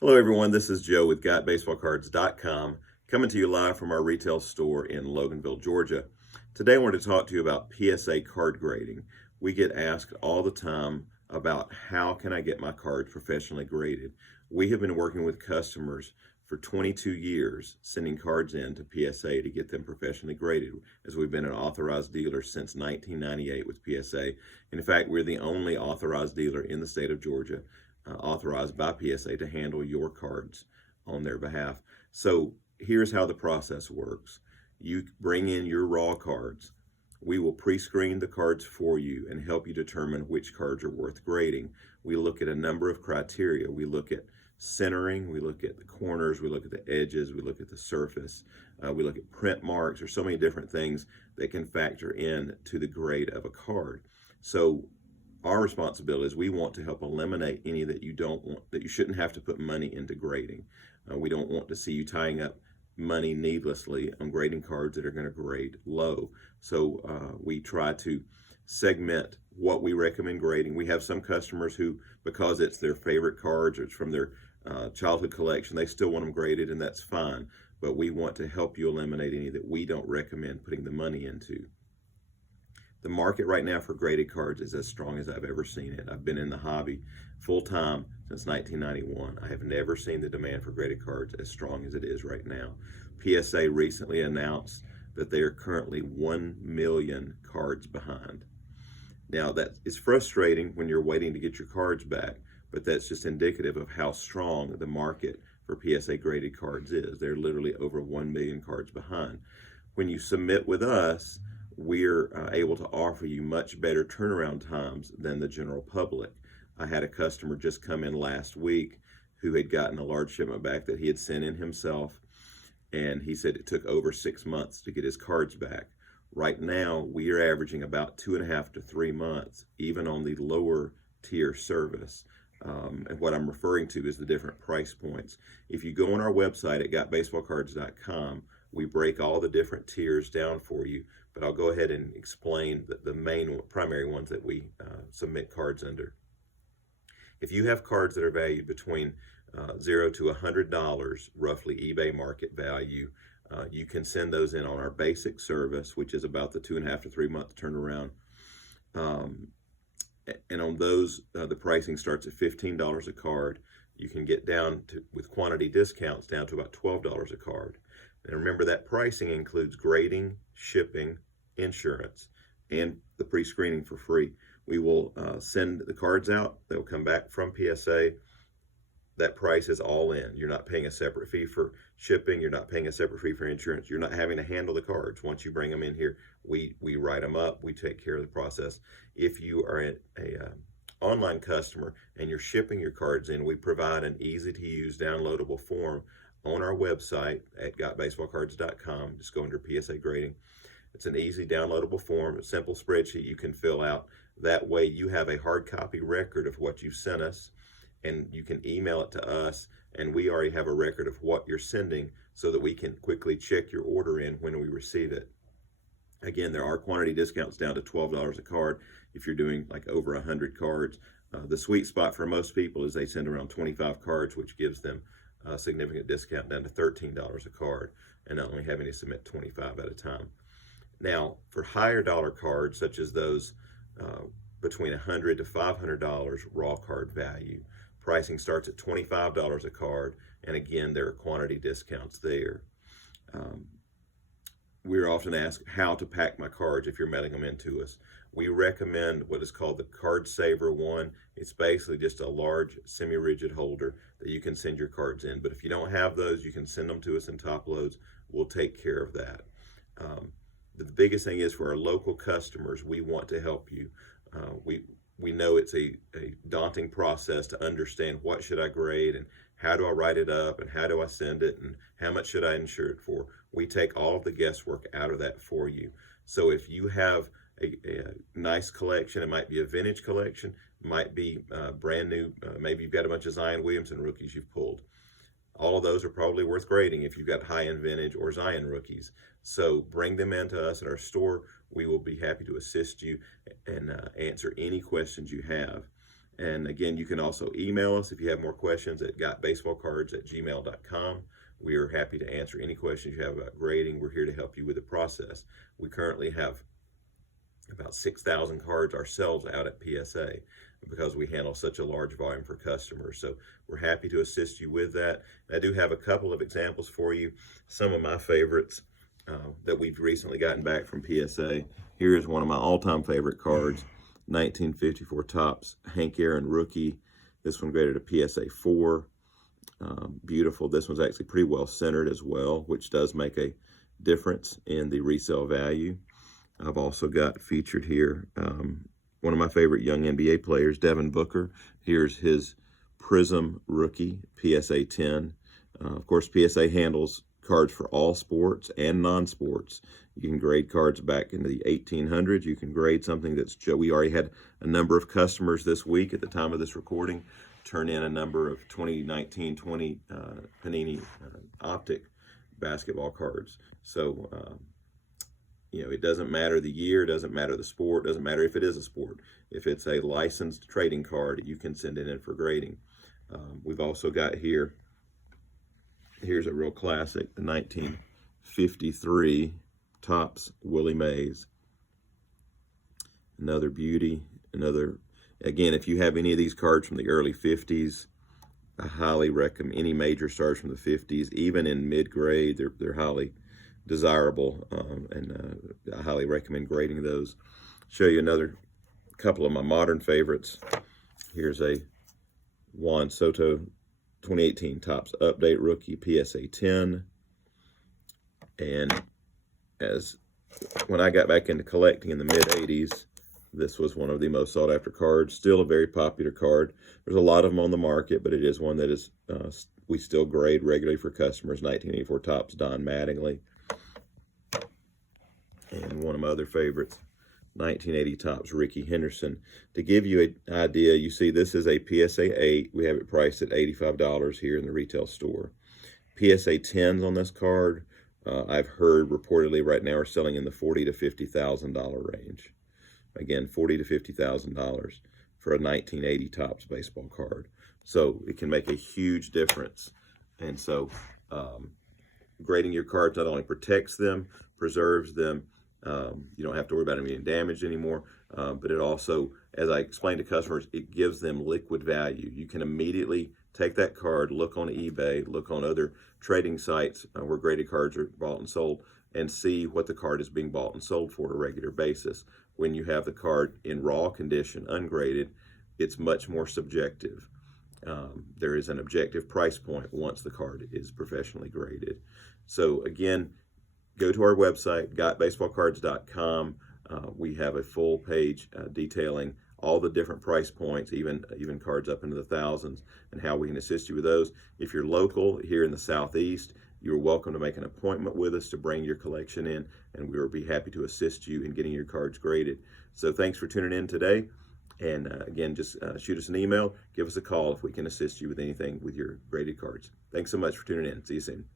Hello everyone, this is Joe with GotBaseballCards.com coming to you live from our retail store in Loganville, Georgia. Today I want to talk to you about PSA card grading. We get asked all the time about how can I get my cards professionally graded. We have been working with customers for 22 years sending cards in to PSA to get them professionally graded, as we've been an authorized dealer since 1998 with PSA. In fact, we're the only authorized dealer in the state of Georgia authorized by PSA to handle your cards on their behalf. So here's how the process works. You bring in your raw cards. We will pre-screen the cards for you and help you determine which cards are worth grading. We look at a number of criteria. We look at centering, we look at the corners, we look at the edges, we look at the surface, we look at print marks. There's so many different things that can factor in to the grade of a card. So our responsibility is we want to help eliminate any that you don't want, that you shouldn't have to put money into grading. We don't want to see you tying up money needlessly on grading cards that are going to grade low. So we try to segment what we recommend grading. We have some customers who, because it's their favorite cards or it's from their childhood collection, they still want them graded, and that's fine. But we want to help you eliminate any that we don't recommend putting the money into. The market right now for graded cards is as strong as I've ever seen it. I've been in the hobby full-time since 1991. I have never seen the demand for graded cards as strong as it is right now. PSA recently announced that they are currently 1 million cards behind. Now, that is frustrating when you're waiting to get your cards back, but that's just indicative of how strong the market for PSA graded cards is. They're literally over 1 million cards behind. When you submit with us, we're able to offer you much better turnaround times than the general public. I had a customer just come in last week who had gotten a large shipment back that he had sent in himself, and he said it took over 6 months to get his cards back. Right now, we are averaging about 2.5 to 3 months, even on the lower tier service. And what I'm referring to is the different price points. If you go on our website at GotBaseballCards.com, we break all the different tiers down for you, but I'll go ahead and explain the main primary ones that we submit cards under. If you have cards that are valued between $0 to $100, roughly eBay market value, you can send those in on our basic service, which is about the 2.5 to 3 month turnaround. And on those, the pricing starts at $15 a card. You can get down to, with quantity discounts, down to about $12 a card. And remember, that pricing includes grading, shipping, insurance, and the pre-screening for free. We will send the cards out. They'll come back from PSA. That price is all in. You're not paying a separate fee for shipping. You're not paying a separate fee for insurance. You're not having to handle the cards. Once you bring them in here, we write them up. We take care of the process. If you are a online customer and you're shipping your cards in, we provide an easy-to-use downloadable form on our website at GotBaseballCards.com. Just go under PSA grading. It's an easy downloadable form, a simple spreadsheet you can fill out. That way you have a hard copy record of what you've sent us, and you can email it to us, and we already have a record of what you're sending so that we can quickly check your order in when we receive it. Again, there are quantity discounts down to $12 a card if you're doing like over 100 cards. The sweet spot for most people is they send around 25 cards, which gives them a significant discount down to $13 a card, and only having to submit 25 at a time. Now, for higher dollar cards, such as those between $100 to $500 raw card value, pricing starts at $25 a card, and again, there are quantity discounts there. We're often asked how to pack my cards if you're mailing them into us. We recommend what is called the Card Saver 1. It's basically just a large semi-rigid holder that you can send your cards in. But if you don't have those, you can send them to us in top loads. We'll take care of that. The biggest thing is, for our local customers, we want to help you. We know it's a daunting process to understand what should I grade and how do I write it up and how do I send it and how much should I insure it for. We take all of the guesswork out of that for you. So if you have a nice collection, it might be a vintage collection, might be brand new, maybe you've got a bunch of Zion Williamson rookies you've pulled. All of those are probably worth grading if you've got high-end vintage or Zion rookies. So bring them into us at our store. We will be happy to assist you and answer any questions you have. And again, you can also email us if you have more questions at GotBaseballCards@gmail.com. We are happy to answer any questions you have about grading. We're here to help you with the process. We currently have about 6,000 cards ourselves out at PSA because we handle such a large volume for customers. So we're happy to assist you with that. I do have a couple of examples for you. Some of my favorites that we've recently gotten back from PSA. Here is one of my all-time favorite cards, 1954 Topps Hank Aaron rookie. This one graded a PSA 4. Beautiful. This one's actually pretty well centered as well, which does make a difference in the resale value. I've also got featured here one of my favorite young NBA players, Devin Booker. Here's his Prism rookie, PSA 10. Of course, PSA handles cards for all sports and non-sports. You can grade cards back into the 1800s. You can grade something that's, we already had a number of customers this week at the time of this recording turn in a number of 2019-20 Panini Optic basketball cards. So, you know, it doesn't matter the year, it doesn't matter the sport, it doesn't matter if it is a sport. If it's a licensed trading card, you can send it in for grading. We've also got here's a real classic, the 1953 Topps Willie Mays. Another beauty, again, if you have any of these cards from the early 50s, I highly recommend any major stars from the 50s, even in mid-grade, they're highly desirable, and I highly recommend grading those. Show you another couple of my modern favorites. Here's a Juan Soto 2018 Topps Update rookie, PSA 10. And when I got back into collecting in the mid-80s, this was one of the most sought after cards. Still a very popular card. There's a lot of them on the market, but it is one that is we still grade regularly for customers. 1984 Topps Don Mattingly. And one of my other favorites, 1980 Topps Ricky Henderson. To give you an idea, you see this is a PSA 8. We have it priced at $85 here in the retail store. PSA 10s on this card, I've heard reportedly right now are selling in the $40,000 to $50,000 range. Again, $40,000 to $50,000 for a 1980 Topps baseball card. So it can make a huge difference. And so grading your cards not only protects them, preserves them, you don't have to worry about them being damaged anymore, but it also, as I explained to customers, it gives them liquid value. You can immediately take that card, look on eBay, look on other trading sites where graded cards are bought and sold, and see what the card is being bought and sold for on a regular basis. When you have the card in raw condition, ungraded, it's much more subjective. There is an objective price point once the card is professionally graded. So again, go to our website, GotBaseballCards.com. We have a full page detailing all the different price points, even cards up into the thousands, and how we can assist you with those. If you're local here in the Southeast, you're welcome to make an appointment with us to bring your collection in, and we will be happy to assist you in getting your cards graded. So thanks for tuning in today. And again, just shoot us an email, give us a call if we can assist you with anything with your graded cards. Thanks so much for tuning in. See you soon.